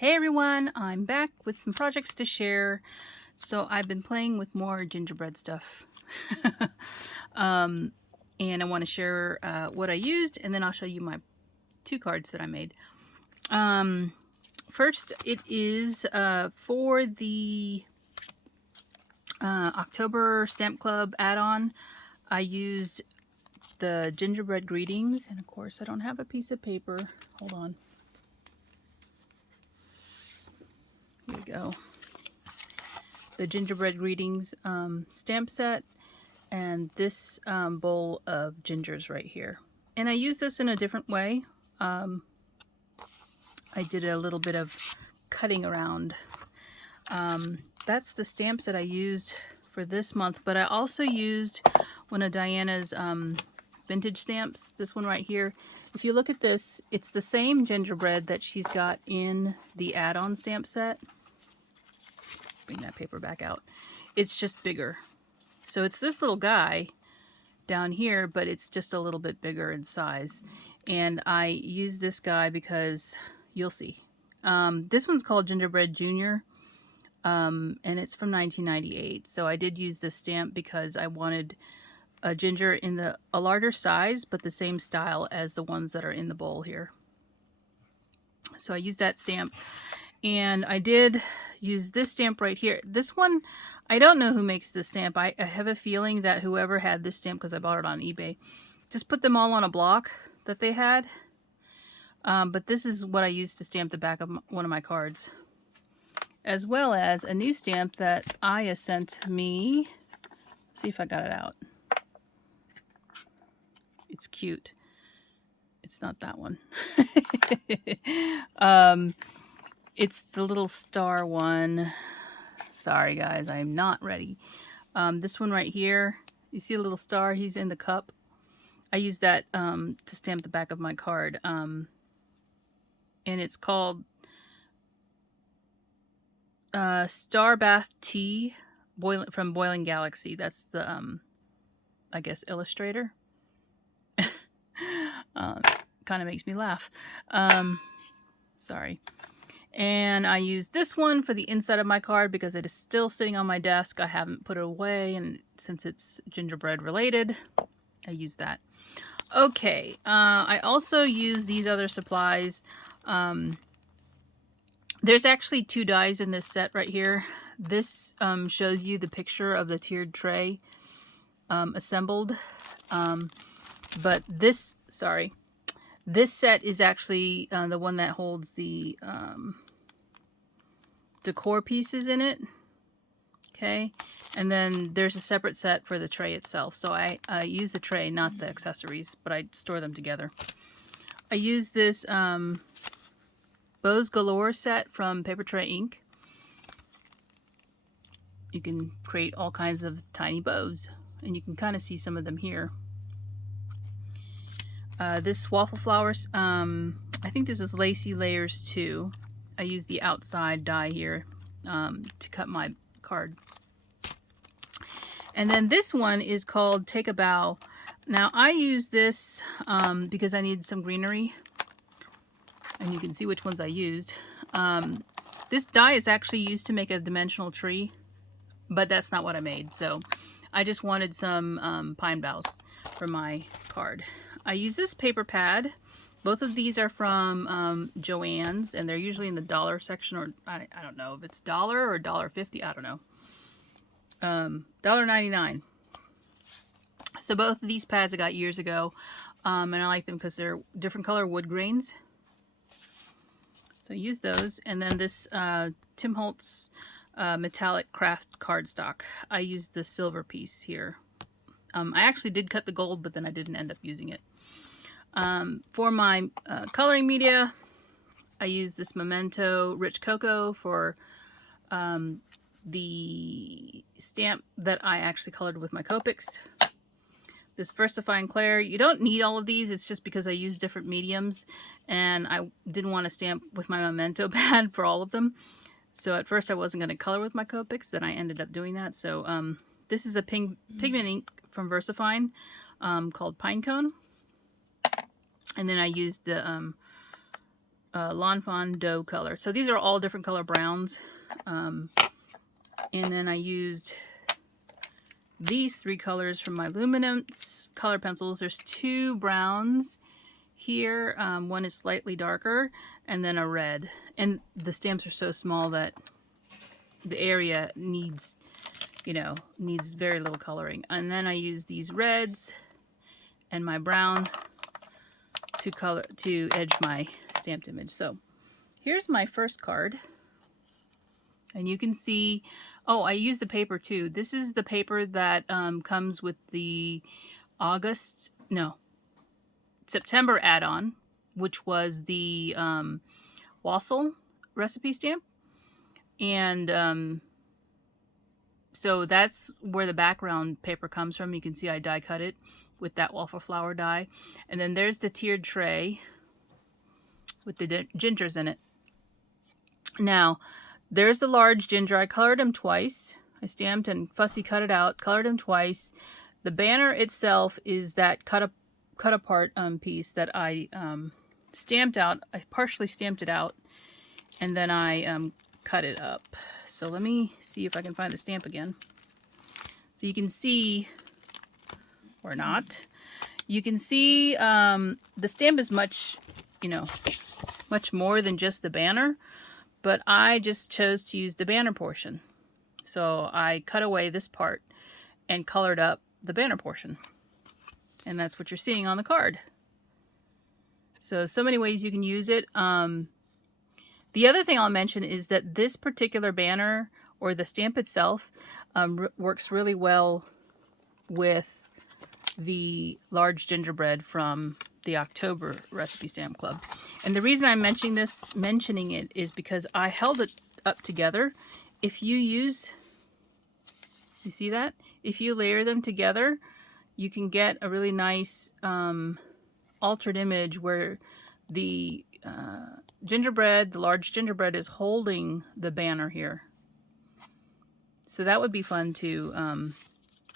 Hey everyone, I'm back with some projects to share. So I've been playing with more gingerbread stuff. And I want to share what I used, and then I'll show you my 2 cards that I made. First, it is for the October Stamp Club add-on. I used the gingerbread greetings, and of course I don't have a piece of paper. Hold on. Here we go. The gingerbread greetings stamp set, and this bowl of gingers right here. And I use this in a different way. I did a little bit of cutting around. That's the stamps that I used for this month, but I also used one of Dianna's vintage stamps, this one right here. If you look at this, it's the same gingerbread that she's got in the add-on stamp set. Bring that paper back out. It's just bigger. So it's this little guy down here, but it's just a little bit bigger in size. And I use this guy because you'll see. This one's called Gingerbread Junior, and it's from 1998. So I did use this stamp because I wanted a ginger in a larger size, but the same style as the ones that are in the bowl here. So I used that stamp, and I did use this stamp right here. This one, I don't know who makes this stamp. I have a feeling that whoever had this stamp, because I bought it on eBay, just put them all on a block that they had. But this is what I used to stamp the back of one of my cards, as well as a new stamp that Aya sent me. Let's see if I got it out. It's cute. It's not that one. It's the little star one. Sorry guys, I'm not ready. This one right here, you see a little star? He's in the cup. I use that to stamp the back of my card. And it's called Star Bath Tea from Boiling Galaxy. That's the, I guess, illustrator. Kind of makes me laugh. Sorry. And I use this one for the inside of my card because it is still sitting on my desk. I haven't put it away, and since it's gingerbread related, I use that. Okay, I also use these other supplies. There's actually 2 dies in this set right here. This shows you the picture of the tiered tray assembled. But this, sorry, this set is actually the one that holds the decor pieces in it. Okay, and then there's a separate set for the tray itself. So I use the tray, not the accessories, but I store them together. I use this Bows Galore set from Paper Tray Inc. You can create all kinds of tiny bows, and you can kind of see some of them here. This waffle flowers, I think this is Lacy Layers 2. I use the outside die here to cut my card. And then this one is called Take a Bow. Now I use this because I need some greenery, and you can see which ones I used. This die is actually used to make a dimensional tree, but that's not what I made. So I just wanted some pine boughs for my card. I use this paper pad. Both of these are from Joann's, and they're usually in the dollar section, or I don't know if it's $1 or $1.50. I don't know. $1.99. So both of these pads I got years ago, and I like them because they're different color wood grains. So I use those, and then this Tim Holtz metallic craft cardstock. I used the silver piece here. I actually did cut the gold, but then I didn't end up using it. For my coloring media, I use this Memento Rich Cocoa for the stamp that I actually colored with my Copics. This Versifying Clair, you don't need all of these, it's just because I use different mediums, and I didn't want to stamp with my Memento pad for all of them. So at first I wasn't going to color with my Copics, then I ended up doing that. So this is a pigment ink from Versifying called Pinecone. And then I used the Lawn Fawn Doe color. So these are all different color browns. And then I used these 3 colors from my Luminance color pencils. There's 2 browns here. One is slightly darker, and then a red. And the stamps are so small that the area needs, you know, needs very little coloring. And then I use these reds and my brown to edge my stamped image. So here's my first card, and you can see, oh, I use the paper too. This is the paper that comes with the September add-on, which was the wassail recipe stamp. And so that's where the background paper comes from. You can see I die cut it with that waffle flower die. And then there's the tiered tray with the gingers in it. Now, there's the large ginger. I colored him twice. I stamped and fussy cut it out, colored him twice. The banner itself is that cut apart piece that I stamped out. I partially stamped it out, and then I cut it up. So let me see if I can find the stamp again. So you can see, or not, you can see the stamp is much, you know, much more than just the banner, but I just chose to use the banner portion. So I cut away this part and colored up the banner portion. And that's what you're seeing on the card. So many ways you can use it. The other thing I'll mention is that this particular banner, or the stamp itself, works really well with the large gingerbread from the October Recipe Stamp Club. And the reason I'm mentioning it is because I held it up together. If you use, you see that? If you layer them together, you can get a really nice altered image where the gingerbread, the large gingerbread, is holding the banner here. So that would be fun to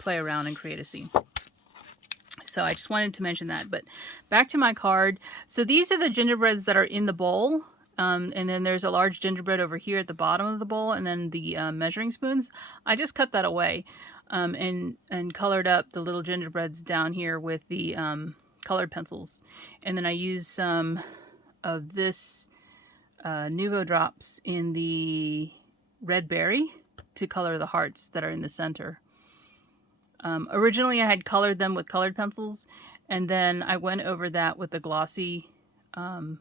play around and create a scene. So I just wanted to mention that. But back to my card. So these are the gingerbreads that are in the bowl. And then there's a large gingerbread over here at the bottom of the bowl. And then the measuring spoons. I just cut that away and colored up the little gingerbreads down here with the colored pencils. And then I used some of this Nuvo drops in the red berry to color the hearts that are in the center. Originally I had colored them with colored pencils, and then I went over that with the glossy Nuvo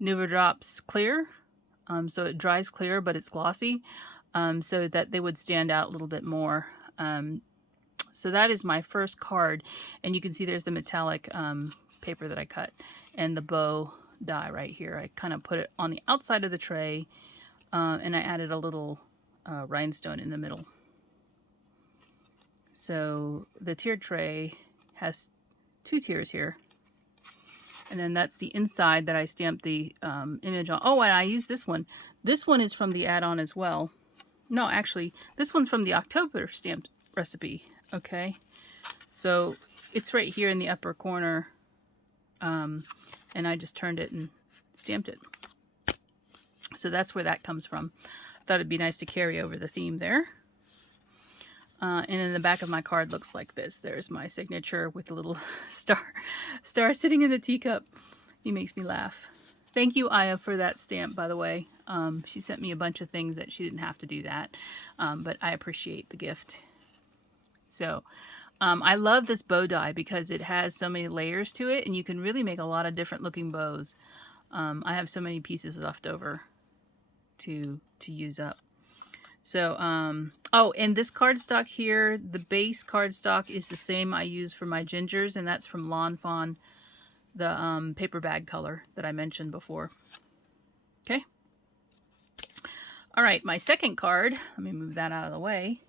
Drops Clear. So it dries clear, but it's glossy, so that they would stand out a little bit more. So that is my first card, and you can see there's the metallic paper that I cut, and the bow die right here. I kind of put it on the outside of the tray, and I added a little rhinestone in the middle. So the tiered tray has 2 tiers here. And then that's the inside that I stamped the image on. Oh, and I used this one. This one is from the add-on as well. No, actually, this one's from the October stamped recipe. Okay. So it's right here in the upper corner. And I just turned it and stamped it. So that's where that comes from. I thought it'd be nice to carry over the theme there. And then the back of my card looks like this. There's my signature with a little star sitting in the teacup. He makes me laugh. Thank you, Aya, for that stamp, by the way. She sent me a bunch of things that she didn't have to do that. But I appreciate the gift. So I love this bow die because it has so many layers to it, and you can really make a lot of different looking bows. I have so many pieces left over to use up. So, oh, and this cardstock here, the base cardstock is the same I use for my gingers, and that's from Lawn Fawn, the paper bag color that I mentioned before. Okay. All right, my second card, let me move that out of the way,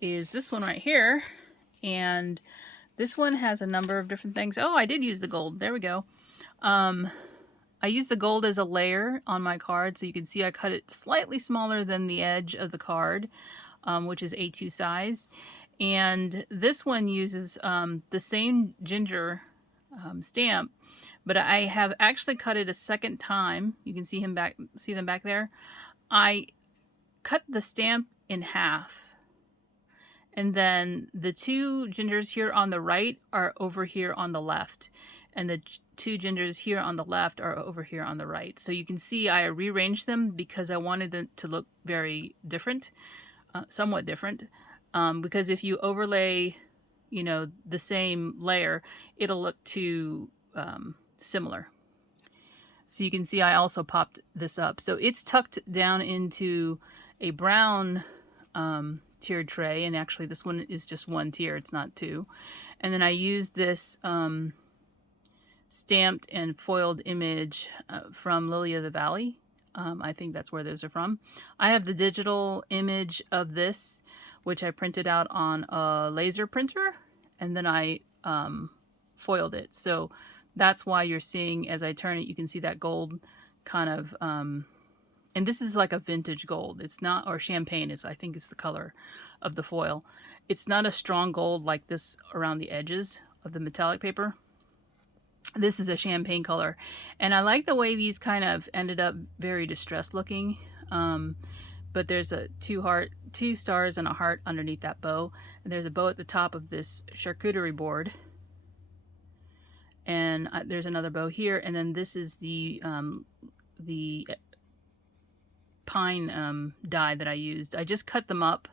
is this one right here. And this one has a number of different things. Oh, I did use the gold. There we go. I used the gold as a layer on my card, so you can see I cut it slightly smaller than the edge of the card, which is A2 size. And this one uses the same ginger stamp, but I have actually cut it a second time. You can see them back there. I cut the stamp in half, and then the two gingers here on the right are over here on the left, and the two gingers here on the left are over here on the right. So you can see I rearranged them because I wanted them to look very different, somewhat different, because if you overlay, you know, the same layer, it'll look too similar. So you can see I also popped this up. So it's tucked down into a brown tiered tray, and actually this one is just one tier, it's not two. And then I used this stamped and foiled image from Lily of the Valley. I think that's where those are from. I have the digital image of this, which I printed out on a laser printer, and then I foiled it. So that's why you're seeing, as I turn it, you can see that gold kind of, and this is like a vintage gold. It's not, or champagne is, I think it's the color of the foil. It's not a strong gold like this around the edges of the metallic paper. This is a champagne color, and I like the way these kind of ended up very distressed looking. But there's a two stars and a heart underneath that bow, and there's a bow at the top of this charcuterie board, and there's another bow here, and then this is the pine die that I used. I just cut them up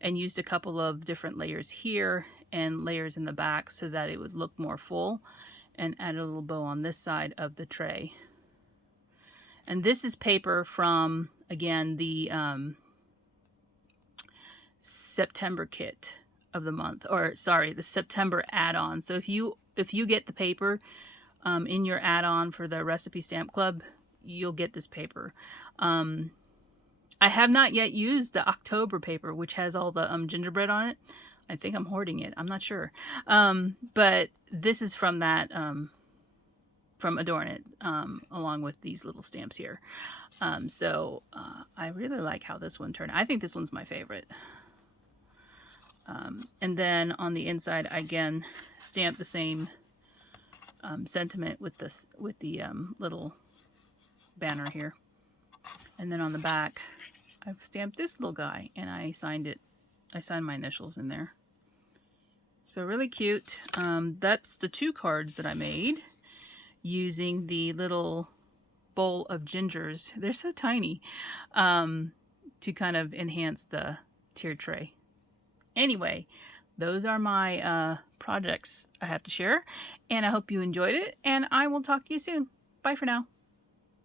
and used a couple of different layers here and layers in the back so that it would look more full, and add a little bow on this side of the tray. And this is paper from, again, the September kit of the month, or sorry, the September add-on. So if you get the paper in your add-on for the Recipe Stamp Club, you'll get this paper. I have not yet used the October paper, which has all the gingerbread on it. I think I'm hoarding it. I'm not sure. But this is from that, from AdornIt, along with these little stamps here. So I really like how this one turned. I think this one's my favorite. And then on the inside, I again stamped the same sentiment with this, with the little banner here. And then on the back, I've stamped this little guy, and I signed it. I signed my initials in there. So really cute. That's the 2 cards that I made using the little bowl of gingers. They're so tiny, to kind of enhance the tier tray. Anyway, those are my projects I have to share, and I hope you enjoyed it, and I will talk to you soon. Bye for now.